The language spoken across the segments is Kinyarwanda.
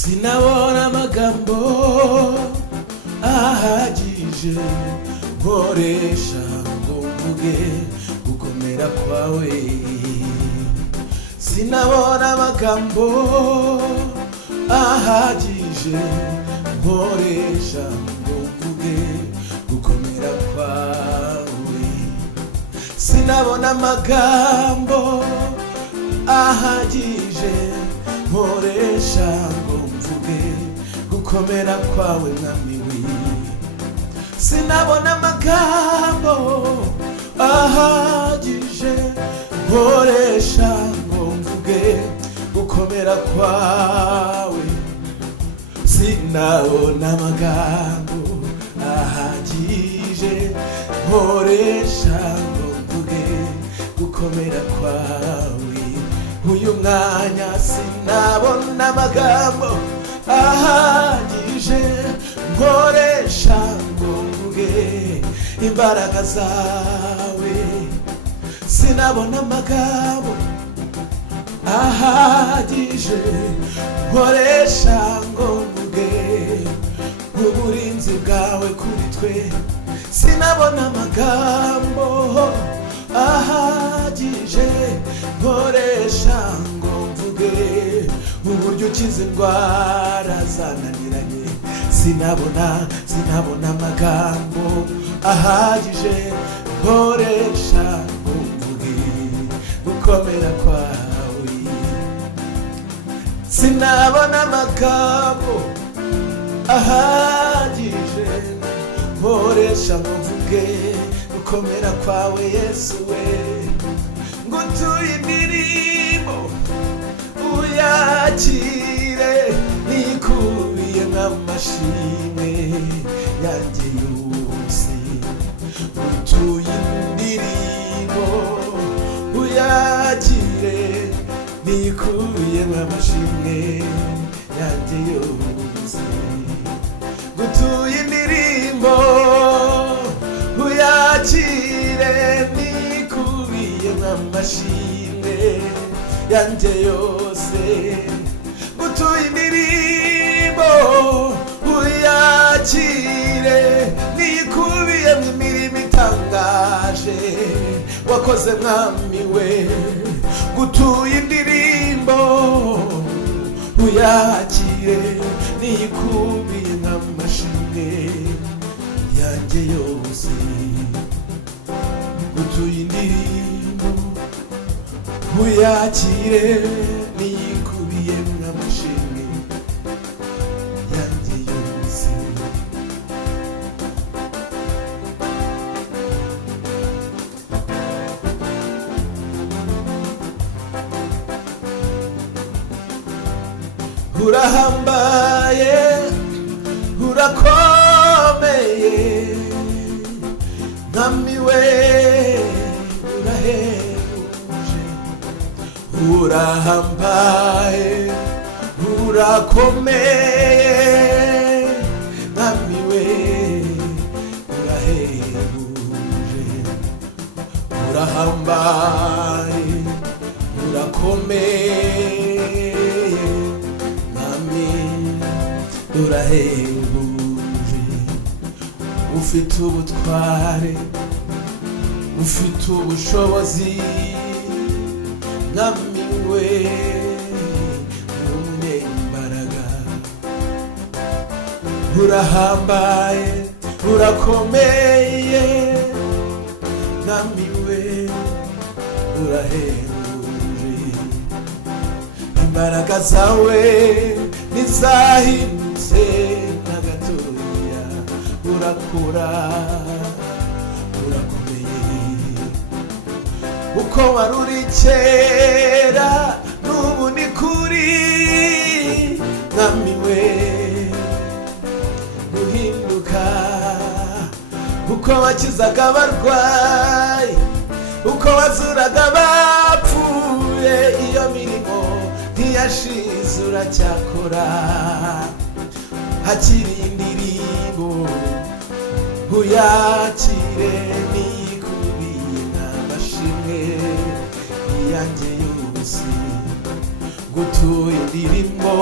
sinabona amagambo ahagije nkoresha ngo mvuge gukomera kwawe. Sinabona amagambo ahagije nkoresha ngo mvuge gukomera kwawe. Sinabona amagambo ahagije nkoresha ngo mvuge gukomera kwawe mwami we. Sinabona amagambo ahagije nkoresha ngo mvuge gukomera kwawe. Sinabona amagambo ahagije nkoresha ngo mvuge gukomera kwawe. Uyu mwanya sinabona amagambo ahagije nkoresha ngo mvuge imbaraga zawe. Sinabona amagambo ahagije nkoresha ngo mvuge uburinzi bwawe kuri twe. Sinabona amagambo ahagije nkoresha ngo mvuge uburyo ukiza indwara zananiranye. Sinabona amagambo ahagije nkoresha ngo mvuge gukomera kwawe. Sinabona amagambo ahagije nkoresha ngo mvuge gukomera kwawe Yesu we. Ngutuye indirimbo uyakire nikubiye nk'amashimwe yanjye yose. Ngutuye indirimbo uyakire nikubiye nk'amashimwe yanjye yose. Ngutuye indirimbo uyakire nikubiye nk'amashimwe yanjye yose. Ngutuye indirimbo uyakire nikubiye imirimo itangaje wakoze mwami we. Ngutuye indirimbo uyakire nikubiye nk'amashimwe yanjye yose. Ngutuye indirimbo uyakire nikubiye nk'amashimwe yanjye yose. Urahambaye urakomeye mwami we urahebuje. Urahambaye urakomeye mwami we urahebuje. Urahambaye urakomeye urahebuje. Ufite ubutware ufite ubushobozi mwami we umunyembaraga. Urahambaye urakomeye mwami we urahebuje. Imbaraga zawe ntizahindutse na gatoya. Urakura urakomeye uko wari uri kera n'ubu ni kuri mwami we. Guhinduka uko wakizaga abarwayi uko wazuraga abapfuye. Iyo mirimo ntiyashize uracyakora. Hakiri indirimbo uyakire nikubiye nk'amashimwe yanjye yose. Ngutuye indirimbo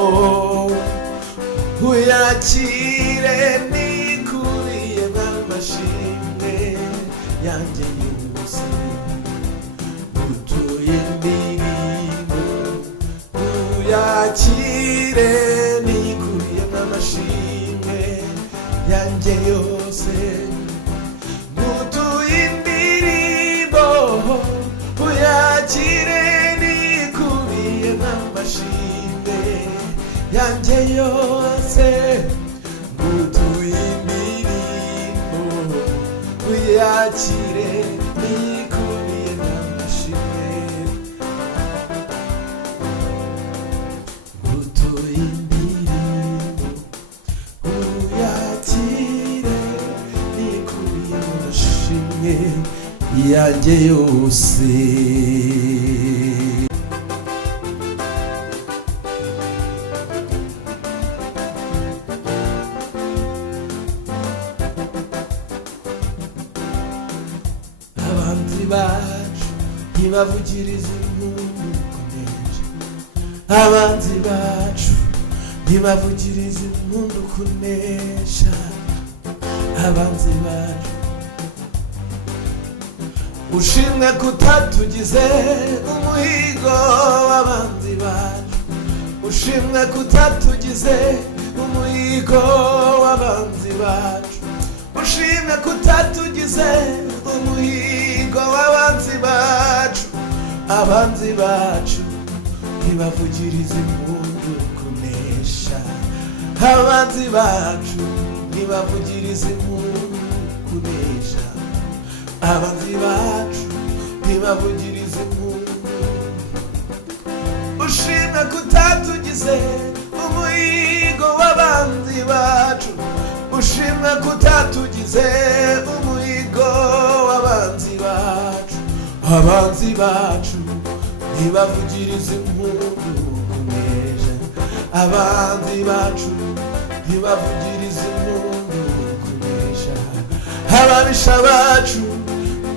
uyakire nikubiye n'amashimwe yanjye yose utuye indirimbo uyakire nikubiye n'amashimwe yanjye yose utuye indirimbo uyakire nikubiye n'amashimwe yanjye yose ngutuye indirimbo uyakire nikubiye n'amashimwe ngutuye indirimbo uyakire nikubiye n'amashimwe yanjye yose. Abanzi bacu ntibavugiriza impundu kunesha, abanzi bacu ntibavugiriza impundu kunesha, abanzi bacu ushimwe kutatugize umuhigo w'abanzi bacu, ushimwe kutatugize umuhigo w'abanzi bacu, ushimwe kutatugize umuhigo w'abanzi bacu, abanzi bacu ntibavugiriza impundu kunesha, abanzi bacu ntibavugiriza impundu kunesha, abanzi bacu ntibavugiriza impundu. Ushimwe kutatugize umuhigo w'abanzi bacu, ushimwe kutatugize umuhigo w'abanzi bacu, abanzi bacu ntibavugiriza impundu kunesha, abanzi bacu ntibavugiriza impundu kunesha, ababisha bacu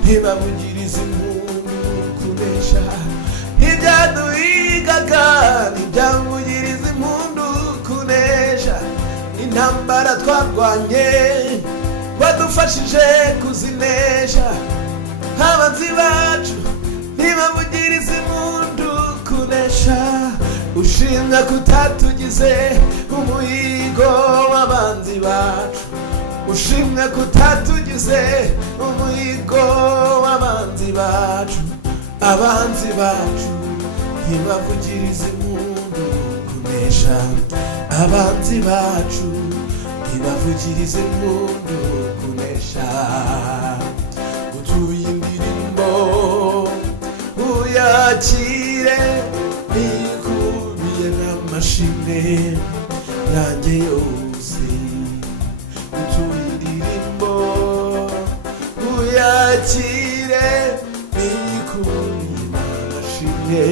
ntibavugiriza impundu kunesha, ibyaduhigaga ntibyavugiriza impundu kunesha, intambara twarwanye badufashije kuzinesha, abanzi bacu ntibavugiriza impundu kunesha, ushimwe kutatugize umuhigo w'abanzi bacu, ushimwe kutatugize umuhigo w'abanzi bacu, abanzi bacu ntibavugiriza impundu kunesha, abanzi bacu ntibavugiriza impundu kunesha, utuye indirimbo uyakire nikubiye n'amashimwe yanjye yose, utuye indirimbo uyakire nikubiye n'amashimwe